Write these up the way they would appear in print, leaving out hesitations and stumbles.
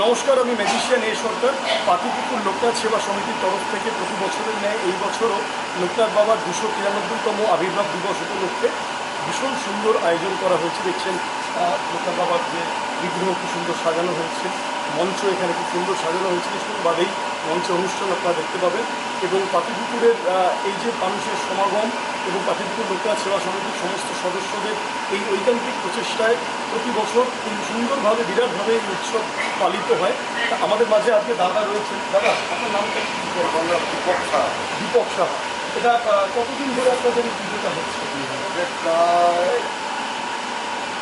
নমস্কার, আমি ম্যাজিশিয়ান এ সরকার। পাতিপুকুর লোকনাথ সেবা সমিতির তরফ থেকে প্রতি বছরের ন্যায় এই বছরও লোকনাথ বাবার 293তম আবির্ভাব দিবস উপলক্ষে ভীষণ সুন্দর আয়োজন করা হয়েছে। দেখছেন লোকনাথ বাবার যে বিগ্রহ খুব সুন্দর সাজানো হয়েছে, মঞ্চ এখানে খুব সুন্দর সাজানো হয়েছে। কিছুক্ষণ বাদেই মঞ্চে অনুষ্ঠান আপনারা দেখতে পাবেন। এবং পাতিপুকুরের এই যে মানুষের সমাগম এবং পাতিপুকুর লোকনাথ সেবা সমিতির সমস্ত সদস্যদের এই ঐকান্তিক প্রচেষ্টায় প্রতি বছর এই সুন্দরভাবে বিরাটভাবে এই উৎসব পালিত হয়। আমাদের মাঝে আজকে দাদা রয়েছেন। দাদা, আপনার নামটা কি? দীপক শাহ। দীপক শাহ। এটা কতদিন ধরে আপনাদের এই পুজোটা হচ্ছে? প্রায়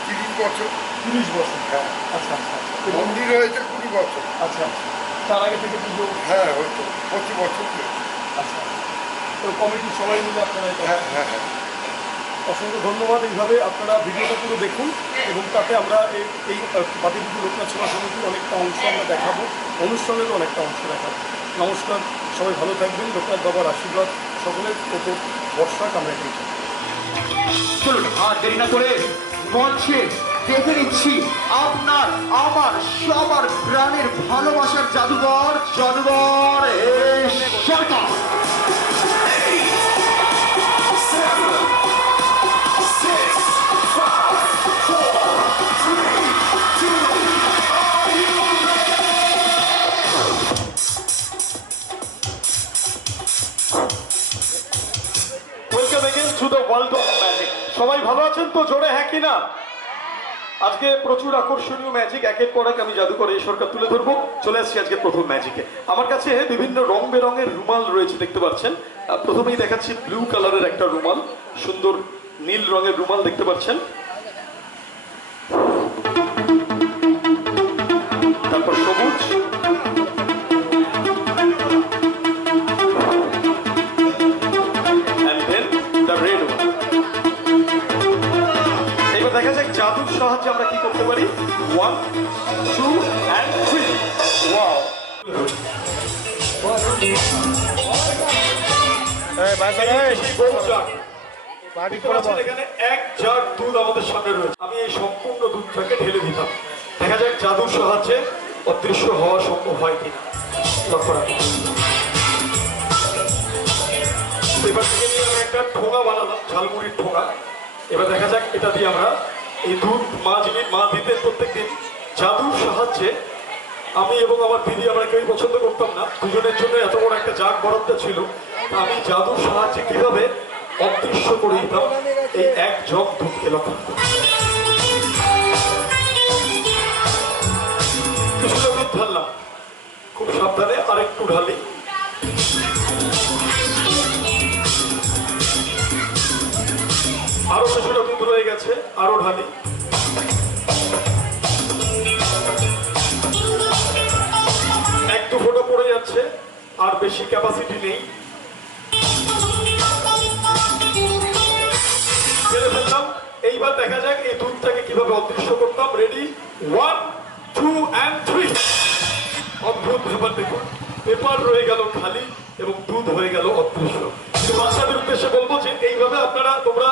30 বছর। 30 বছর। হ্যাঁ। আচ্ছা আচ্ছা। মন্দির হয়েছে 20 বছর। আচ্ছা আচ্ছা। তার আগে থেকে পুজো? হ্যাঁ, হয়তো 25 বছর। আচ্ছা। তো কমিটির সবাই মিলে আপনারা? হ্যাঁ হ্যাঁ হ্যাঁ। অসংখ্য ধন্যবাদ। এইভাবে আপনারা ভিডিওটা পুরো দেখুন এবং তাতে আমরা এই পাতিপুকুর লোকনাথ সেবা সমিতির অনেকটা অংশ আমরা দেখাবো, অনুষ্ঠানেরও অনেকটা অংশ দেখাবো। নমস্কার, সবাই ভালো থাকবেন। লোকনাথ বাবার আশীর্বাদ সকলের ওপর বর্ষা কামড়ে দিয়েছে। চলুন আর দেরি না করে মঞ্চে দেখে নিচ্ছি আপনার আমার সবার প্রাণের ভালোবাসার জাদুঘর সরকার। Welcome again to the world of magic. সবাই ভালো আছেন তো? জোরে হ্যাঁ কি না? আজকে প্রচুর আকর্ষণীয় ম্যাজিক একের পর এক আমি জাদুকর এই সরকার তুলে ধরবো। চলে আসছি আজকে প্রথম ম্যাজিকে। আমার কাছে বিভিন্ন রং বেরঙের রুমাল রয়েছে, দেখতে পাচ্ছেন। প্রথমেই দেখাচ্ছি ব্লু কালারের একটা রুমাল, সুন্দর নীল রঙের রুমাল দেখতে পাচ্ছেন। তারপর সবুজ, দেখা যাক জাদুর সাহায্যে আমরা কি করতে পারি। 1 2 and 3। ওয়াও, এখানে 1 জার দুধ আমাদের সামনে রয়েছে। আমি এই সম্পূর্ণ দুধটাকে ঢেলে দিতাম। দেখা যাক জাদুর সাহায্যে অদৃশ্য হওয়া সম্ভব হয় কিনা। লক্ষ্য রাখুন। এবার থেকে নিয়ে আমি একটা ঠোঙা বানালাম, ঝালমুড়ির ঠোঙা। এবার দেখা যাক এটা দিয়ে আমরা এই দুধ মা দিতে প্রত্যেকদিন জাদুর সাহায্যে। আমি এবং আমার দিদি আমরা কেউই পছন্দ করতাম না, দুজনের জন্য এত বড় একটা জাগ বরাদ্দ ছিল। আমি জাদুর সাহায্যে কিভাবে অদৃশ্য করে দিতাম এই 1 জগ দুধকে। লক্ষ্য কিছুটা দুধ ঢাললাম, খুব সাবধানে আরেকটু ঢালি। আরো কিছুটা দুধ রয়ে গেছে, আরো ঢালি। এক দু ফোঁটা পড়ে যাচ্ছে, আর বেশি ক্যাপাসিটি নেই। ফেলে ফেললাম। এইবার দেখা যাক এই দুধটাকে কিভাবে অদৃশ্য করতাম। Ready, 1 2 and 3। অদ্ভুত ব্যাপার দেখুন, পেপার রয়ে গেল খালি এবং দুধ হয়ে গেল অদৃশ্য। কিন্তু বাচ্চাদের উদ্দেশ্যে বলবো যে এইভাবে তোমরা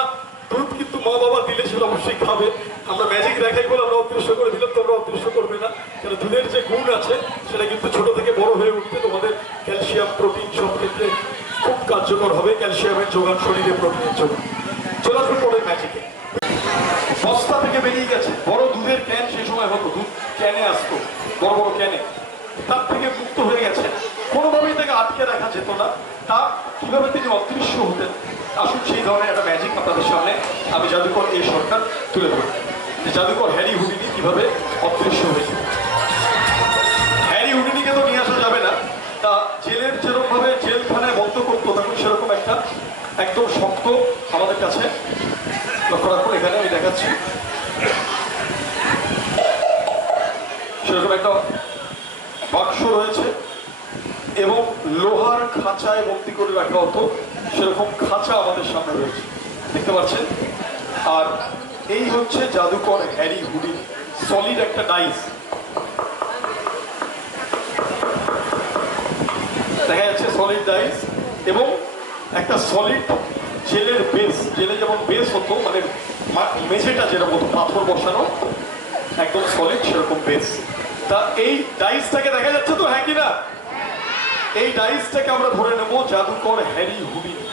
দুধ কিন্তু মা বাবা দিলে সেটা অবশ্যই খাবে। আমরা ম্যাজিক দেখাই বলে আমরা অদৃশ্য করে দিলাম, তোমরা অদৃশ্য করবে না। কারণ দুধের যে গুণ আছে সেটা কিন্তু ছোট থেকে বড় হয়ে উঠতে তোমাদের ক্যালসিয়াম প্রোটিন সব ক্ষেত্রে খুব কার্যকর হবে। ক্যালসিয়ামের যোগান, শরীরে প্রোটিনের যোগান। চলে আসবে পরের ম্যাজিকে। বস্তা থেকে বেরিয়ে গেছে বড় দুধের ক্যান, সেই সময় হতো দুধ ক্যানে আসতো, বড় বড় ক্যানে। তার থেকে মুক্ত হয়ে গেছে, কোনোভাবেই তাকে আটকে রাখা যেত না। তা কিভাবে তিনি অদৃশ্য হতেন, আসুন সেই ধরনের একটা ম্যাজিক আপনাদের সামনে আমি জাদুকর এই সরকার তুলে ধরব। যে জাদুকর হ্যারি হুডিনি কিভাবে অদৃশ্য হয়েছে। হ্যারি হুডিনিকে তো নিয়ে আসা যাবে না, তা জেলের যেরকমভাবে জেলখানায় বন্ধ করতো তখন সেরকম একটা একদম শক্ত আমাদের কাছে। লক্ষ্য রাখুন, এখানে আমি দেখাচ্ছি সেরকম একটা বাক্স রয়েছে এবং লোহার খাঁচায় বন্দি করে রাখা হতো, সেরকম খাঁচা আমাদের সামনে রয়েছে, দেখতে পাচ্ছেন। আর এই হচ্ছে জাদুকর হ্যারি হুডিনি, সলিড একটা ডাইস দেখা যাচ্ছে, সলিড ডাইস এবং একটা সলিড জেলের বেস। জেলে যেমন বেস হতো, মানে মেঝেটা যেরকম হতো পাথর বসানো, একদম সলিড সেরকম বেস। তা এই ডাইসটাকে দেখা যাচ্ছে তো, হ্যাঁ কি না? এই ডাইসটাকে আমরা ধরে নেব জাদুকর হ্যারি হুডিনি,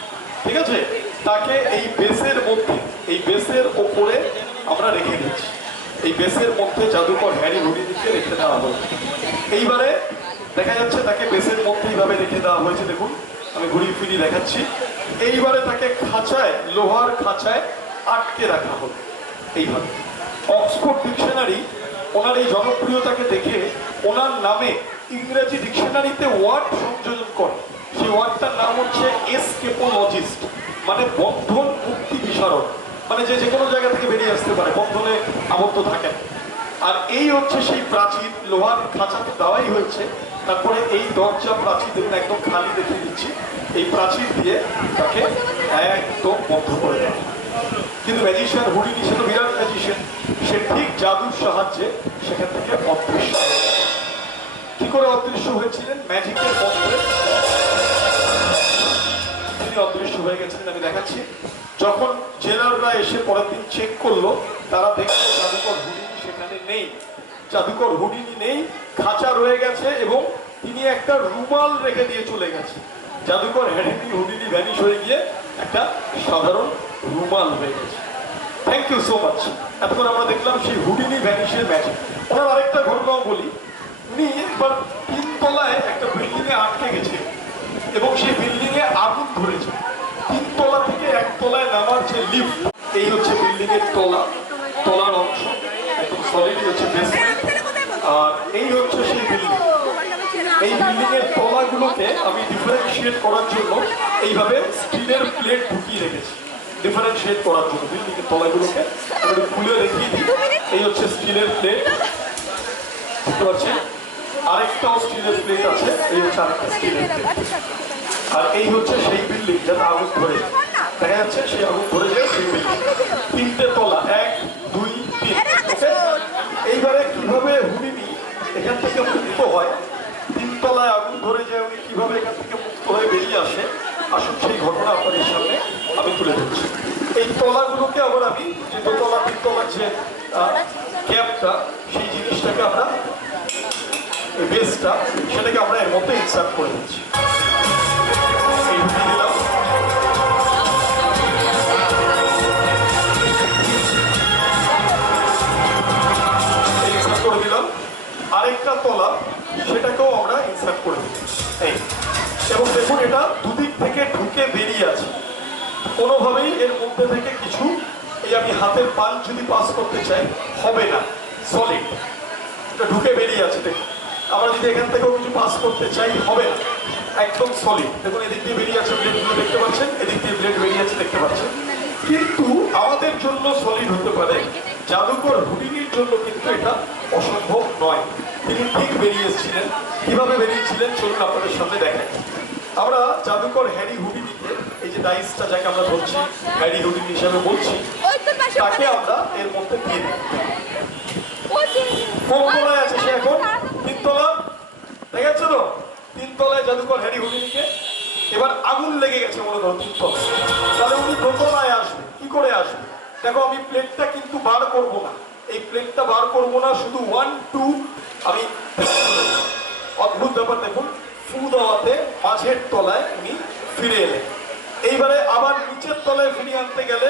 ঠিক আছে? তাকে এই বেসের মধ্যে, এই বেসের ওপরে আমরা রেখে দিচ্ছি। এই বেসের মধ্যে জাদুকর হ্যারি হুডিনিকে রেখে দেওয়া হলো। এইবারে দেখা যাচ্ছে তাকে বেসের মধ্যে এইভাবে রেখে দেওয়া হয়েছে। দেখুন আমি ঘুরিয়ে ফিরিয়ে দেখাচ্ছি। এইবারে তাকে খাঁচায়, লোহার খাঁচায় আটকে রাখা হলো এইভাবে। অক্সফোর্ড ডিকশনারি ওনার এই জনপ্রিয়তাকে দেখে ওনার নামে ইংরেজি ডিকশনারিতে ওয়ার্ড সংযোজন করে। সেই ওয়ার্ডটার নাম হচ্ছে এসকেপোলজিস্ট, মানে বন্ধন মুক্তি বিশারদ, মানে যে কোনো জায়গা থেকে বেরিয়ে আসতে পারে, বন্ধনে আবদ্ধ থাকে না। আর এই হচ্ছে সেই প্রাচীর, লোহার খাঁচাতে দেওয়াই হয়েছে। তারপরে এই দরজা প্রাচীর দেখুন একদম খালি দেখিয়ে দিচ্ছি, এই প্রাচীর দিয়ে তাকে একদম বন্ধ করে দেওয়া। কিন্তু ম্যাজিশিয়ান হুডিনি সে তো বিরাট ম্যাজিশিয়ান, সে ঠিক জাদুর সাহায্যে সেখান থেকে অদৃশ্য। কি করে অদৃশ্য হয়েছিলেন? ম্যাজিকের মন্ত্রে তিনি অদৃশ্য হয়ে গেছিলেন। আমি দেখাচ্ছি। যখন জেনারেলরা এসে পরের দিন চেক করলো, তারা দেখলো জাদুকর হুডিনি সেখানে নেই। জাদুকর হুডিনি নেই, খাঁচা রয়ে গেছে এবং তিনি একটা রুমাল রেখে দিয়ে চলে গেছে। জাদুকর হ্যারি হুডিনি ভ্যানিশ হয়ে গিয়ে একটা সাধারণ রুমাল হয়ে গেছে। Thank you so much. এতক্ষণ আমরা দেখলাম সেই হুডিনি ভ্যানিশের ম্যাজিক। ওনার আরেকটা ঘটনাও বলি। উনি একবার 3 তলায় একটা বিল্ডিং এ আটকে গেছে এবং সেই বিল্ডিং এ আগুন ধরেছে। 3 তলা থেকে 1 তলায় নামার যে লিফট, এই হচ্ছে বিল্ডিং এর তলার অংশ, একদম সলিড হচ্ছে বেসমেন্ট। আর এই হচ্ছে সেই বিল্ডিং। এই বিল্ডিং এর তলাগুলোকে আমি ডিফারেন্সিয়েট করার জন্য এইভাবে স্টিলের প্লেট ঢুকিয়ে রেখেছি, ডিফারেন্সিয়েট করার জন্য। বিল্ডিং এর তলাগুলোকে আমি খুলে রেখে দিই। এই হচ্ছে স্টিলের প্লেট, বুঝতে পারছেন? আরেকটাও স্টিলের প্লেট আছে, এই হচ্ছে আরেকটা স্টিলের প্লেট। আর এই হচ্ছে সেই বিল্ডিং যাতে আগুন ধরে, দেখা যাচ্ছে সেই আগুন ধরে যায় সেই বিল্ডিং। 3টে তলা, 1, 2, 3। এইবারে কিভাবে হুডিনি এখান থেকে মুক্ত হয়, 3 তলায় আগুন ধরে যায়, উনি কিভাবে এখান থেকে মুক্ত হয়ে বেরিয়ে আসে, আসুন সেই ঘটনা আপনাদের সামনে আমি তুলে ধরছি। এই তলাগুলোকে আবার আমি যে দোতলা 3 তলার যে ক্যাপটা, সেই জিনিসটাকে আমরা, এই বেসটা, সেটাকে আমরা এর মধ্যে ইনসার্ট করে দিচ্ছি। এই ঢুকিয়ে দিলাম। ইনসার্ট করে দিলাম। আরেকটা তলা, সেটাকেও আমরা ইনসার্ট করে দিচ্ছি। এই, এবং দেখুন এটা দুদিক থেকে ঢুকে বেরিয়ে আছে। কোনোভাবেই এর মধ্যে থেকে কিছু, এই আমি হাতের পাল যদি পাস করতে চাই হবে না, সলিড, এটা ঢুকে বেরিয়ে আছে। দেখুন আমরা যদি এখান থেকেও কিছু পাস করতে চাই হবে না, একদম সলিড। দেখুন এদিক দিয়ে বেরিয়ে আছে ব্লেডগুলো দেখতে পাচ্ছেন, এদিক দিয়ে ব্লেড বেরিয়ে আছে দেখতে পাচ্ছেন। কিন্তু আমাদের জন্য সলিড হতে পারে, জাদুকর হুডিনির জন্য কিন্তু এটা অসম্ভব নয়। তিনি ঠিক বেরিয়ে এসেছিলেন। কিভাবে বেরিয়েছিলেন চলুন আপনাদের সামনে দেখাই। আমরা জাদুকর হ্যারি হুডিনিকে, এই যে ডাইসটা যাকে আমরা ধরছি হ্যারি হুডিনি হিসাবে বলছি, তাকে আমরা এর মধ্যে দিয়ে দিই। কোন তলায় আছে সে এখন? 3 তলা, দেখা যাচ্ছে তো? 3 তলায় জাদুকর হ্যারি হুডিনিকে। এবার আগুন লেগে গেছে মনে করো 3 তলা, তাহলে উনি দোতলায় আসবে। কি করে আসবে? দেখো আমি প্লেটটা কিন্তু বার করব না, এই প্লেটটা বার করব না, শুধু 1, 2 আমি। অদ্ভুত ব্যাপার দেখুন, ফু দেওয়াতে মাঝের তলায় উনি ফিরে এলেন। এইবারে আবার নিচের তলায় ফিরিয়ে আনতে গেলে,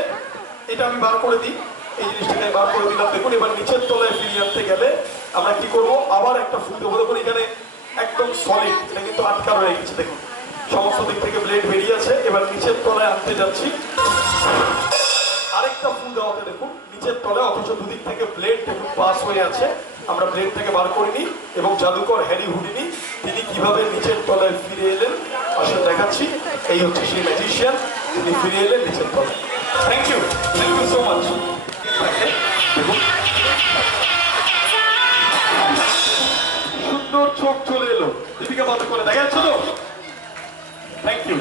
এটা আমি বার করে দিই, এই জিনিসটাকে বার করে দিলাম। দেখুন এবার নিচের তলায় ফিরিয়ে আনতে গেলে আমরা কি করব, আবার একটা ফু দেবো। দেখুন এখানে একদম সলিড, এটা কিন্তু আটকা রয়ে গেছে। দেখুন সমস্ত দিক থেকে ব্লেড বেরিয়ে আছে। এবার নিচের তলায় আনতে যাচ্ছি, আরেকটা ফু দেওয়াতে দেখুন নিচের তলায়, অথচ দুদিক থেকে ব্লেড দেখুন পাস হয়ে আছে। আমরা ব্লেড থেকে বার করিনি এবং জাদুকর হ্যারি হুডিনি তিনি কিভাবে নিচের তলায় ফিরে এলেন আসলে দেখাচ্ছি। এই হচ্ছে সেই ম্যাজিশিয়ান, তিনি ফিরে এলেন নিচের তলায়। Thank you so much. দেখুন সুন্দর চোখ চলে এলো, দীপিকা পাদুকোনে, দেখা যাচ্ছে তো? Thank you.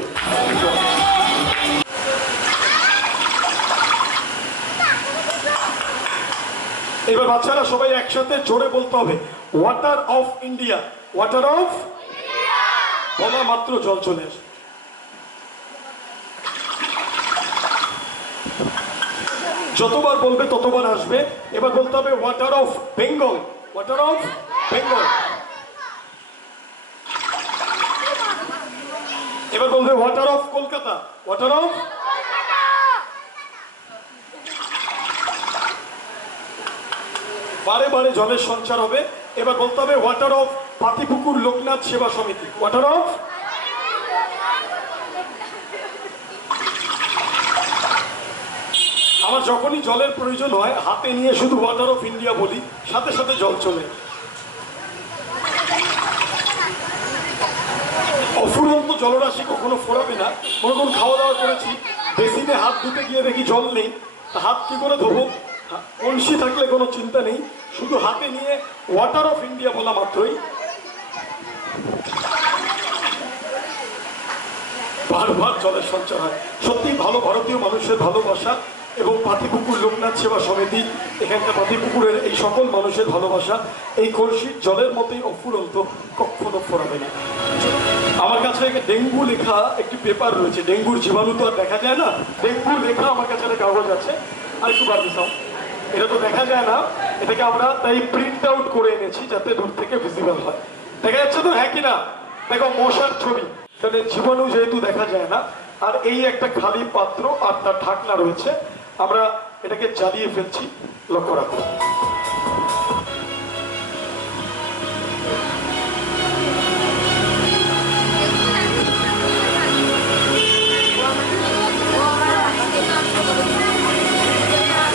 এবার বাচ্চারা সবাই একসাথে জোরে বলতে হবে, water of India. Water of, বলা মাত্র জল চলে আসে। যতবার বলবে ততবার আসবে। এবার বলতে হবে water of Bengal. Water of Bengal. এবার বলবে water of Kolkata. Water of বারে বারে জলের সঞ্চার হবে। এবার বলতে হবে ওয়াটার অফ পাতিপুকুর লোকনাথ সেবা সমিতি। ওয়াটার অফ আমার যখনই জলের প্রয়োজন হয় হাতে নিয়ে শুধু ওয়াটার অফ ইন্ডিয়া বলি, সাথে সাথে জল চলে। অফুরন্ত জলরাশি কখনো ফোরাবে না। কোন খাওয়া দাওয়া করেছি, বেসিনে হাত ধুতে গিয়ে দেখি জল নেই, তা হাত কি করে ধোবো? কলসি থাকলে কোনো চিন্তা নেই, শুধু হাতে নিয়ে ওয়াটার অফ ইন্ডিয়া বলা মাত্রই বারবার জলের সঞ্চার হয়। সত্যি ভালো ভারতীয় মানুষের ভালোবাসা এবং পাতিপুকুর লোকনাথ সেবা সমিতি, এখানকার পাতিপুকুরের এই সকল মানুষের ভালোবাসা এই কলসির জলের মতোই অফুরন্ত, কখনো ফোরাবে না। আমার কাছে ডেঙ্গু লেখা একটি পেপার রয়েছে। ডেঙ্গুর জীবাণু তো আর দেখা যায় না, ডেঙ্গু লেখা আমার কাছে একটা কাগজ আছে। আর একটু বার দিতাম, এটা তো দেখা যায় না, এটাকে আমরা তাই প্রিন্ট আউট করে এনেছি যাতে দূর থেকে ভিজিবল হয়। দেখা যাচ্ছে তো, হ্যাঁ কিনা? দেখো মশার ছবি, তাহলে জীবাণু যেহেতু দেখা যায় না। আর এই একটা খালি পাত্র আর তার ঢাকনা রয়েছে, আমরা এটাকে জ্বালিয়ে ফেলছি, লক্ষ্য রাখো।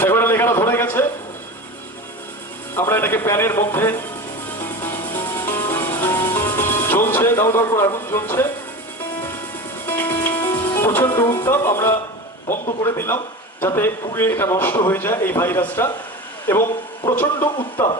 এবারে লেখাটা ধরে গেছে, আমরা এটাকে প্যানের মধ্যে জ্বলছে, দাও দাও করে আগুন জ্বলছে, প্রচন্ড উত্তাপ। আমরা বন্ধ করে দিলাম যাতে পুড়ে এটা নষ্ট হয়ে যায় এই ভাইরাসটা। এবং প্রচন্ড উত্তাপ,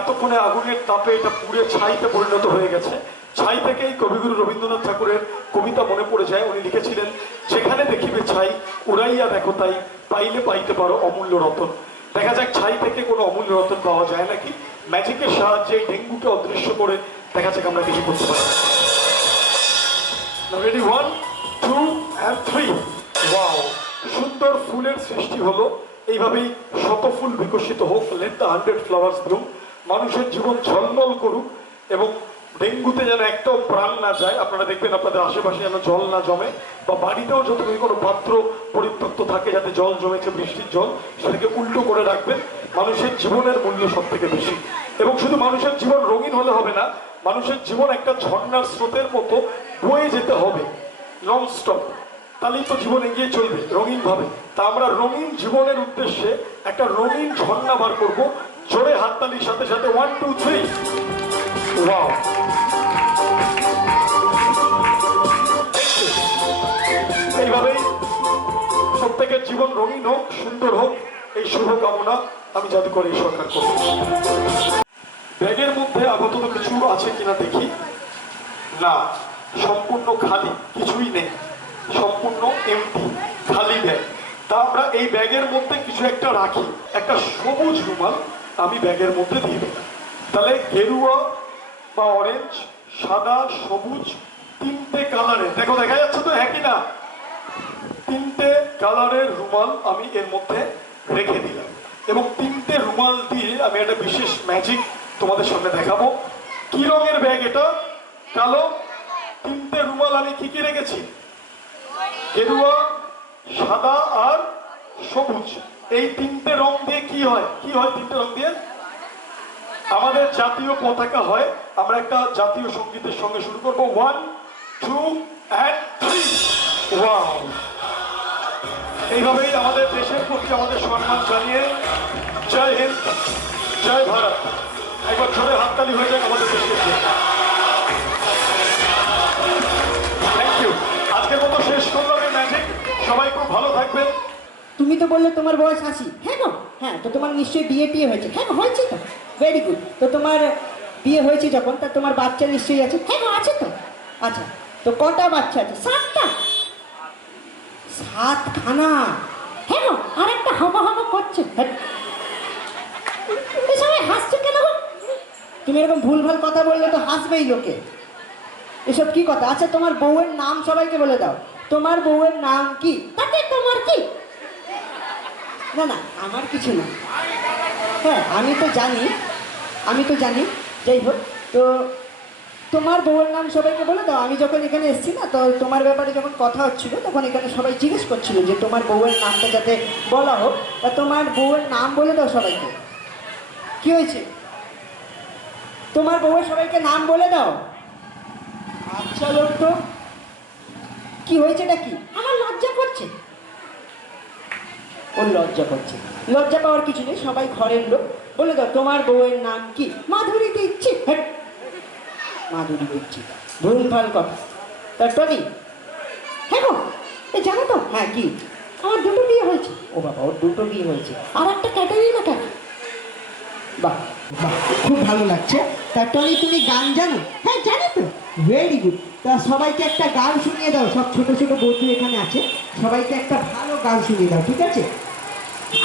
এতক্ষণে আগুনের তাপে এটা পুড়ে ছাইতে পরিণত হয়ে গেছে। ছাই থেকেই কবিগুরু রবীন্দ্রনাথ ঠাকুরের কবিতা মনে পড়ে যায়। উনি লিখেছিলেন, যেখানে দেখিবে ছাই উড়াইয়া দেখো তাই, পাইলে পাইতে পারো অমূল্য রতন। দেখা যাক ছাই থেকে কোনো অমূল্য রতন পাওয়া যায় নাকি। ম্যাজিকের সাহায্যে ডেঙ্গুকে অদৃশ্য করে দেখা যাক আমরা কিছু করতে পারি। Ready, 1 2 and 3। ওয়াও, সুন্দর ফুলের সৃষ্টি হলো। এইভাবেই শত ফুল বিকশিত হোক, লেট দ্য 100 ফ্লাওয়ার্স ব্লুম। মানুষের জীবন ঝলমল করুক এবং ডেঙ্গুতে যেন একটাও প্রাণ না যায়। আপনারা দেখবেন আপনাদের আশেপাশে যেন জল না জমে, বা বাড়িতেও যতটুকু কোনো পাত্র পরিত্যক্ত থাকে যাতে জল জমেছে বৃষ্টির জল, সেটাকে উল্টো করে রাখবেন। মানুষের জীবনের মূল্য সব থেকে বেশি। এবং শুধু মানুষের জীবন রঙিন হলে হবে না, মানুষের জীবন একটা ঝর্ণার স্রোতের মতো বয়ে যেতে হবে নন স্টপ, তাহলেই তো জীবন এগিয়ে চলবে রঙিন ভাবে। তা আমরা রঙিন জীবনের উদ্দেশ্যে একটা রঙিন ঝর্ণা বার করব। জোরে হাততালির সাথে সাথে 1 2 3। ওয়াও, এইভাবেই প্রত্যেকের জীবন রঙিন হোক, সুন্দর হোক, এই শুভকামনা আমি জাদুকর এই সরকার করব। ব্যাগের মধ্যে আপাতত কিছু আছে কিনা দেখি। না, সম্পূর্ণ খালি, কিছুই নেই, সম্পূর্ণ এমটি, খালি ব্যাগ। তা আমরা এই ব্যাগের মধ্যে কিছু একটা রাখি। একটা সবুজ রুমাল আমি ব্যাগের মধ্যে দিয়ে দিলাম। তাহলে গেরুয়া বা অরেঞ্জ, সাদা, সবুজ, তিনটে কালারের, দেখো দেখা যাচ্ছে তো, হ্যাঁ কিনা? তিনটে কালারের রুমাল আমি এর মধ্যে রেখে দিলাম। এবং তিনটে রুমাল দিয়ে আমি একটা বিশেষ ম্যাজিক তোমাদের সামনে দেখাবো। কি রঙের ব্যাগ এটা? কালো। তিনটে রুমাল আমি কি কি রেখেছি? গেরুয়া, সাদা আর সবুজ। এই তিনটে রং দিয়ে কি হয়? কি হয় তিনটে রং দিয়ে? আমাদের জাতীয় পতাকা হয়। আমরা একটা জাতীয় সঙ্গীতের সঙ্গে শুরু করবো। 1 2 and 3। ওয়াও, এইভাবেই আমাদের দেশের প্রতি আমাদের সম্মান জানিয়ে জয় হিন্দ, জয় ভারত। একবার জোরে হাততালি হয়ে যাক আমাদের দেশের জন্য। Thank you. আজকের মতো শেষ করলাম এই ম্যাজিক। সবাই খুব ভালো থাকবেন। তুমি তো বললে তোমার বয়স 80। হ্যাঁ গো, হ্যাঁ, তো তোমার নিশ্চয়ই বিয়ে টিয়ে হয়েছে। হ্যাঁ গো, হয়েছে তো, ভেরি গুড। তো তোমার বিয়ে হয়েছে যখন, তা তোমার বাচ্চা নিশ্চয়ই আছে। হ্যাঁ গো, আছে তো। আচ্ছা, তো কটা বাচ্চা আছে? 7টা। 7খানা? হ্যাঁ গো, আর একটা হাবা হাবা করছে। সবাই হাসছে কেন গো? তুমি এরকম ভুলভাল কথা বললে তো হাসবেই লোকে। এসব কি কথা? আচ্ছা, তোমার বউয়ের নাম সবাইকে বলে দাও। তোমার বউয়ের নাম কি? তাতে তোমার কি? না না, আমার কিছু না। হ্যাঁ, আমি তো জানি যাই হোক, তো তোমার বউয়ের নাম সবাইকে বলে দাও। আমি যখন এখানে এসেছি না, তো তোমার ব্যাপারে যখন কথা হচ্ছিল তখন এখানে সবাই জিজ্ঞেস করছিল যে তোমার বউয়ের নামটা যাতে বলা হোক, তা তোমার বউয়ের নাম বলে দাও সবাইকে। কি হয়েছে? তোমার বউয়ের সবাইকে নাম বলে দাও। আচ্ছা লোক তো, কি হয়েছেটা কি? আমার লজ্জা করছে। ওর লজ্জা করছে? লজ্জা পাওয়ার কিছু নেই, সবাই ঘরের লোক। বলে দাও তোমার বউয়ের নাম কি? মাধুরী দিচ্ছি। মাধুরী দিচ্ছি, ভুলভাল কথা। তা টনি, হ্যাঁ গো, এ জানো তো? হ্যাঁ কি? আমার দুটো বিয়ে হয়েছে। ও বাবা, ওর দুটো বিয়ে হয়েছে, আর একটা ক্যাটারিনা কেন? বাহ বাহ, খুব ভালো লাগছে। তা টনি, তুমি গান জানো? হ্যাঁ জানি তো। Very good. তা সবাইকে একটা গান শুনিয়ে দাও, সব ছোট ছোট বন্ধু এখানে আছে, সবাইকে একটা ভালো গান শুনিয়ে দাও, ঠিক আছে?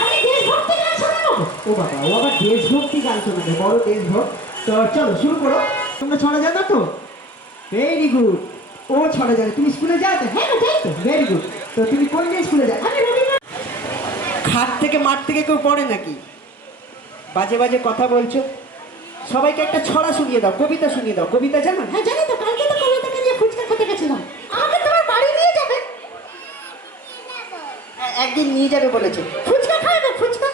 আমি দেশভক্তি গান শোনাবো। ও বাবা, ও আবার দেশভক্তি গান শোনাবে, বড় দেশভক্ত। তো চলো শুরু করো। তোমরা ছড়া জানো তো? Very good. ও ছড়া জানে। তুমি স্কুলে যাও তো? হ্যাঁ যাই তো। Very good. তো তুমি কোন দিন স্কুলে যাও? আমি রবীন্দ্র। খাট থেকে মাঠ থেকে কেউ পড়ে নাকি? বাজে বাজে কথা বলছো। সবাইকে একটা ছড়া শুনিয়ে দাও, কবিতা শুনিয়ে দাও। কবিতা জানো? হ্যাঁ জানি তো, কালকে তো কবিতাকে নিয়ে ফুচকা খেতে গেছিলাম। আমাকে তোমার বাড়ি নিয়ে যাবে? হ্যাঁ, একদিন নিয়ে যাবে বলেছে। ফুচকা খাবে? ফুচকা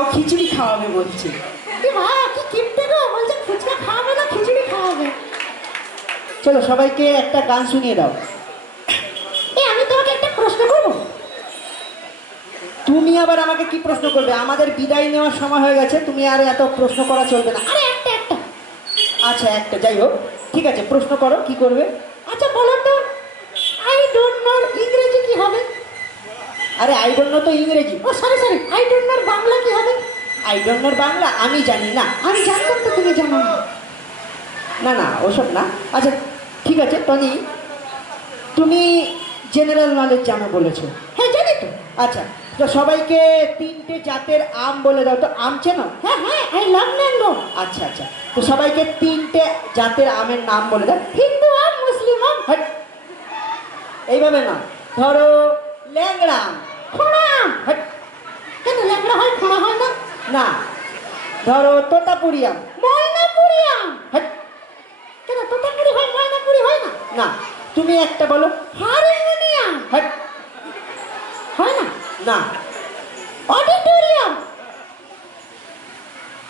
ও খিচুড়ি খাওয়াবে বলছে। কি কিপটে গো, বলছে ফুচকা খাওয়াবে না খিচুড়ি খাওয়াবে। চলো সবাইকে একটা গান শুনিয়ে দাও। আমি তোমাকে একটা প্রশ্ন করবো। তুমি আবার আমাকে কি প্রশ্ন করবে? আমাদের বিদায় নেওয়ার সময় হয়ে গেছে, তুমি আর এত প্রশ্ন করা চলবে না। আরে একটা একটা। আচ্ছা একটা, যাই হোক, ঠিক আছে, প্রশ্ন করো, কি করবে? আচ্ছা বলো তো, আই ডোন্ট নো ইংরেজি কি হবে? আরে আই ডোন্ট নো তো ইংরেজি। Oh sorry sorry, I don't know Bangla কি হবে? আই ডোন্ট নো বাংলা আমি জানি না। আমি জানতাম তো তুমি জানো না। না না, ওসব না। আচ্ছা ঠিক আছে টনি, তুমি জেনারেল নলেজ জানো বলেছো। হ্যাঁ জানি তো। আচ্ছা, তো সবাইকে তিনটে জাতের আম বলে দাও তো। আম চেনো? হ্যাঁ হ্যাঁ, আই লাভ ম্যাঙ্গো। আচ্ছা আচ্ছা, তো সবাইকে তিনটে জাতের আমের নাম বলে দাও। হিন্দু আম, মুসলিম আম। হট, এইভাবে না। ধরো ল্যাংড়া আম, খোঁড়া আম। হট, কেন ল্যাংড়া হয় খোঁড়া হয় না? না। ধরো তোতাপুরি আম, ময়নাপুরি আম। হট, কেন তোতাপুরি হয় ময়নাপুরি হয় না? না। তুমি একটা বলো, হারমোনিয়াম। হট, হয় না? না। অডিটোরিয়াম।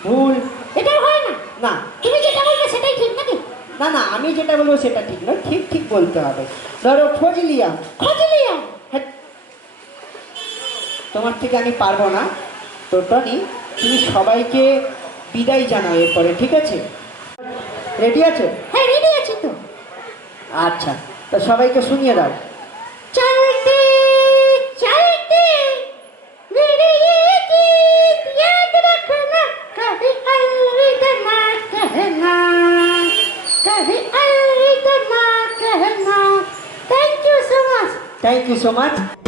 ভুল, এটাও হয় না। না। তুমি যেটা বলবে সেটাই ঠিক নাকি? না না, আমি যেটা বলবো সেটা ঠিক নয়, ঠিক ঠিক বলতে হবে। ধরো ফজলিয়াম। ফজলিয়াম। হ্যাঁ, তোমার থেকে আমি পারবো না। তো টনি, তুমি সবাইকে বিদায় জানাও এরপরে, ঠিক আছে? রেডি আছো? হ্যাঁ রেডি আছি তো। আচ্ছা, তো সবাইকে শুনিয়ে দাও। চলতে চলতে मेरे ये गीत याद रखना, कभी अलविदा ना कहना, कभी अलविदा ना कहना। Thank you so much. Thank you so much.